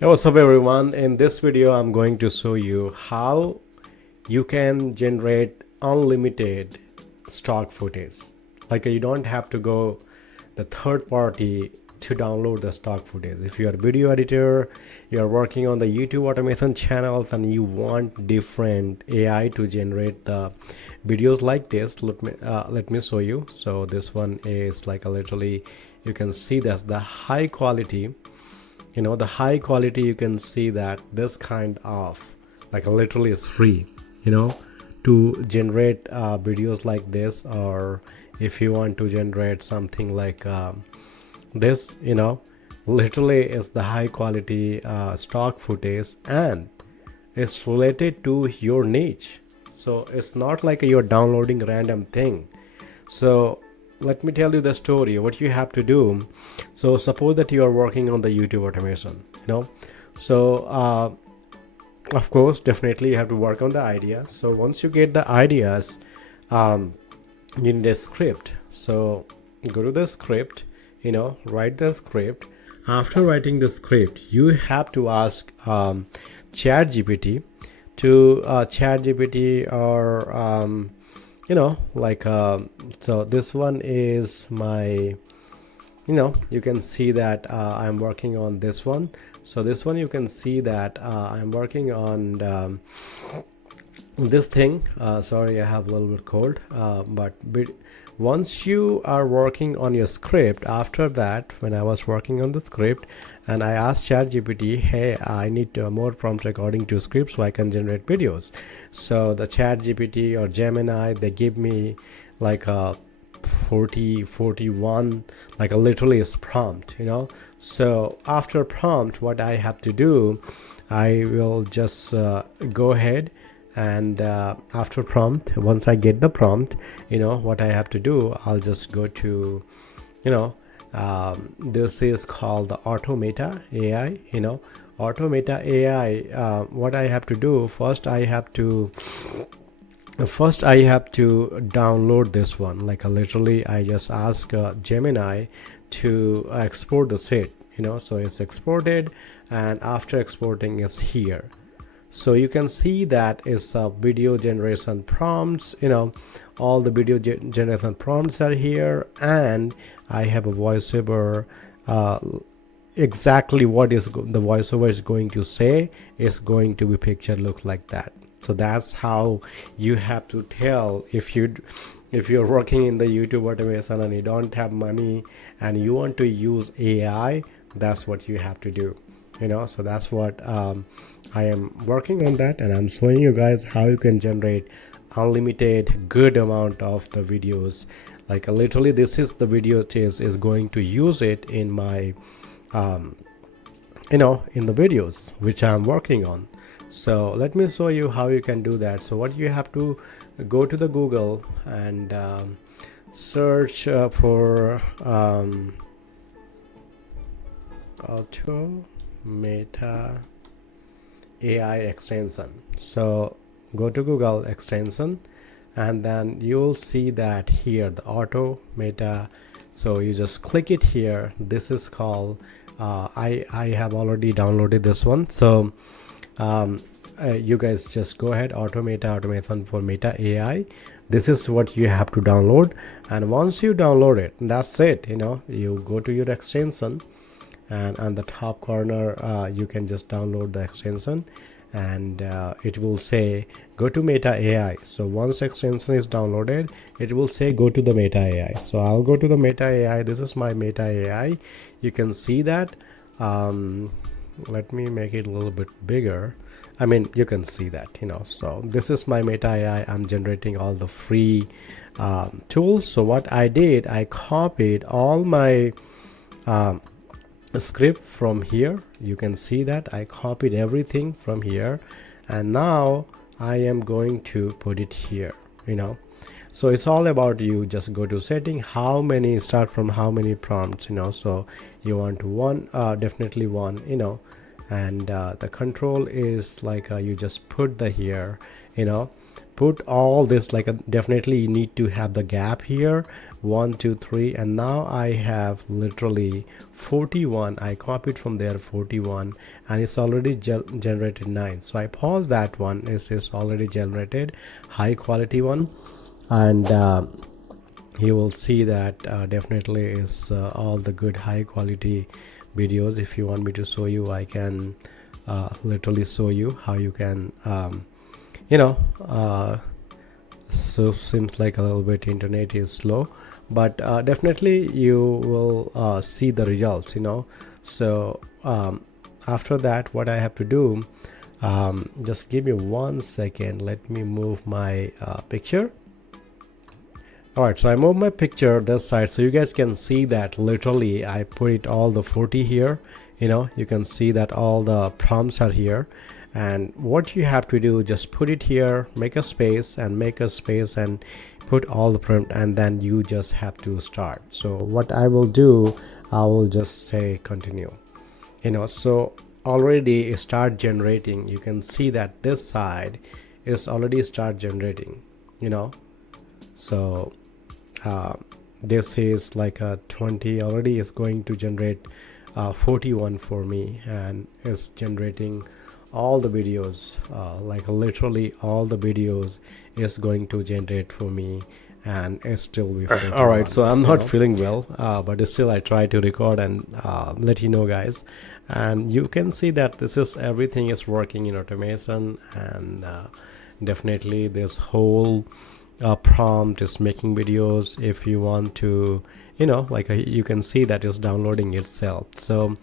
Hey, what's up everyone? In this video I'm going to show you how you can generate unlimited stock footage. Like you don't have to go the third party to download the stock footage. If you're a video editor, you're working on the YouTube automation channels and you want different AI to generate the videos like this, let me show you. So this one is like a literally, you can see that's the high quality, the high quality. You can see that this kind of like literally is free, to generate videos like this. Or if you want to generate something like this, literally is the high quality stock footage, and it's related to your niche. So it's not like you're downloading random thing. So let me tell you the story what you have to do. So suppose that you are working on the YouTube automation, so of course definitely you have to work on the idea. So once you get the ideas, you need a script. So go to the script, write the script. After writing the script, you have to ask chat gpt to chat gpt or so this one is my, you can see that I'm working on this one. So this one you can see that I'm working on this thing. Sorry, I have a little bit cold, but once you are working on your script, after that, when I was working on the script and I asked ChatGPT, hey, I need more prompts according to script so I can generate videos. So the ChatGPT or Gemini, they give me like a 41, like a literally is prompt, So after prompt, what I have to do, I will just go ahead and after prompt, once I get the prompt, what I have to do, I'll just go to, this is called the Automata AI. Automata AI. What I have to do first, I have to download this one. Like literally I just ask Gemini to export the set, so it's exported, and after exporting is here. So you can see that is video generation prompts, all the video generation prompts are here, and I have a voiceover. Exactly what is the voiceover is going to say is going to be picture look like that. So that's how you have to tell if you're working in the YouTube automation and you don't have money and you want to use AI. That's what you have to do. So that's what I am working on that, and I'm showing you guys how you can generate unlimited good amount of the videos. Like literally this is the video is going to use it in my in the videos which I'm working on. So let me show you how you can do that. So what you have to go to the Google and search for Automata AI extension. So go to Google extension, and then you'll see that here the Automata. So you just click it here. This is called I have already downloaded this one. So you guys just go ahead, Automata automation for Meta AI. This is what you have to download, and once you download it, that's it. You go to your extension, and on the top corner you can just download the extension, and it will say go to Meta AI. So once extension is downloaded, it will say go to the Meta AI. So I'll go to the Meta AI. This is my Meta AI. You can see that. Let me make it a little bit bigger. I mean, you can see that, so this is my Meta AI. I'm generating all the free tools. So what I did, I copied all my script from here. You can see that I copied everything from here, and now I am going to put it here. So it's all about you just go to setting, how many, start from how many prompts, so you want to one, definitely one, and the control is like you just put the here, you know, put all this like definitely you need to have the gap here, 1 2 3, and now I have literally 41. I copied from there 41, and it's already generated 9. So I pause that one. It's already generated high quality one, and you will see that definitely is all the good high quality videos. If you want me to show you, I can literally show you how you can you know so seems like a little bit internet is slow, but definitely you will see the results, you know. So after that, what I have to do, just give me 1 second, let me move my picture. Alright, so I moved my picture this side so you guys can see that literally I put it all the 40 here. You know, you can see that all the prompts are here, and what you have to do, just put it here, make a space and put all the prompt, and then you just have to start. So what I will do, I will just say continue, you know. So already start generating. You can see that this side is already start generating, you know. So this is like a 20 already is going to generate 41 for me, and is generating all the videos, like literally all the videos is going to generate for me, and it's still be 41. All right, so I'm not feeling well, but still I try to record and let you know, guys. And you can see that this is everything is working in automation, and definitely this whole prompt is making videos. If you want to, you know, like you can see that it's downloading itself. So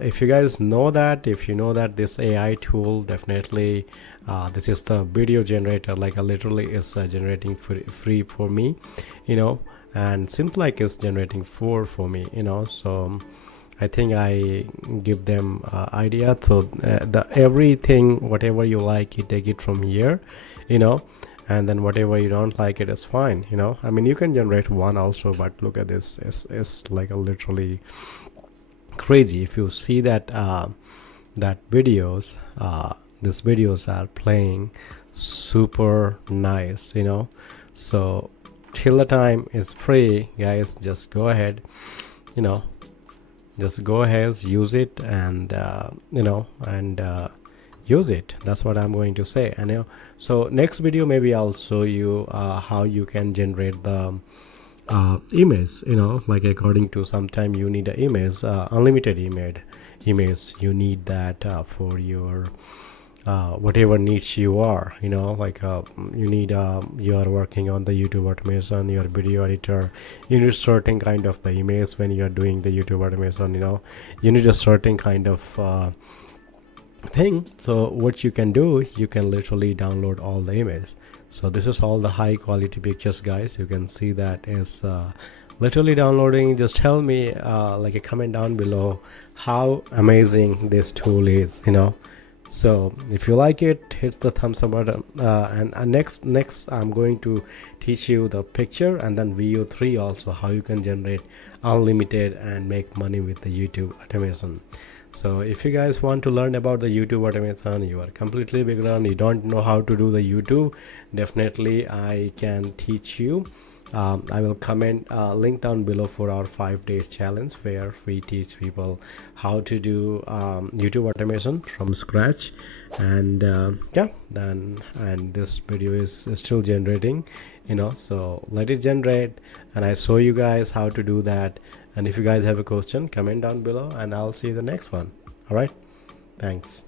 if you guys know that, if you know that this AI tool, definitely this is the video generator, like literally is generating free for me, you know, and seems like it's generating 4 for me, you know. So I think I give them idea. So the everything, whatever you like, you take it from here, you know, and then whatever you don't like, it is fine, you know. I mean, you can generate 1 also, but look at this, it's like literally crazy. If you see that that videos, these videos are playing super nice, you know. So till the time is free, guys, just go ahead, you know, just go ahead, use it, and you know, and use it. That's what I'm going to say. And you know, so next video maybe I'll show you how you can generate the image, you know, like according to sometime you need an image, unlimited image you need that for your whatever niche you are, you know, like you need you are working on the YouTube automation, your video editor, you need certain kind of the image when you are doing the YouTube automation, you know, you need a certain kind of thing. So what you can do, you can literally download all the images. So this is all the high quality pictures, guys. You can see that is literally downloading. Just tell me like a comment down below how amazing this tool is, you know. So if you like it, hit the thumbs up button, and next I'm going to teach you the picture and then VO3 also, how you can generate unlimited and make money with the YouTube automation. So if you guys want to learn about the YouTube automation, you are completely beginner and you don't know how to do the YouTube, definitely I can teach you. I will comment link down below for our 5 days challenge, where we teach people how to do YouTube automation from scratch. And yeah, then, and this video is still generating, you know, so let it generate and I show you guys how to do that. And if you guys have a question, comment down below and I'll see you the next one. All right, thanks.